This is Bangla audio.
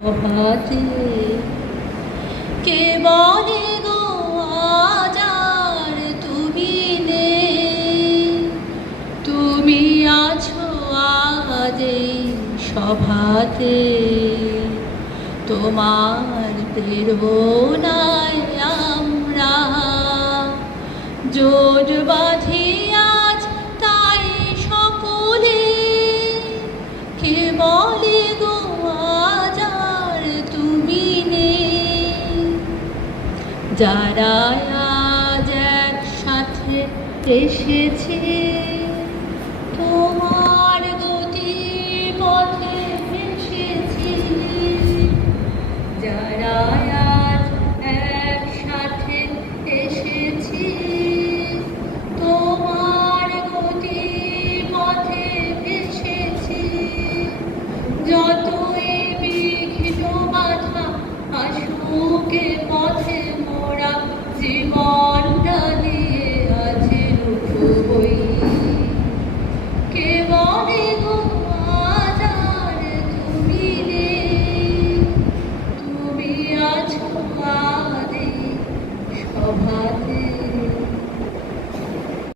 অবাধে কে বলে তুমি নেই? তুমি আছো এই সভাতে। তোমার প্রেরণায় আমরা জোর যারা আজ একসাথে এসেছে, তোমার গতি পথে ভেসেছি যারা আজ একসাথে এসেছি, তোমার গতি পথে ভেসেছি যতই বিঘ্ন বাধা আসুকে পথে জীবনটা দিয়ে আছে রুখো হই কে বলে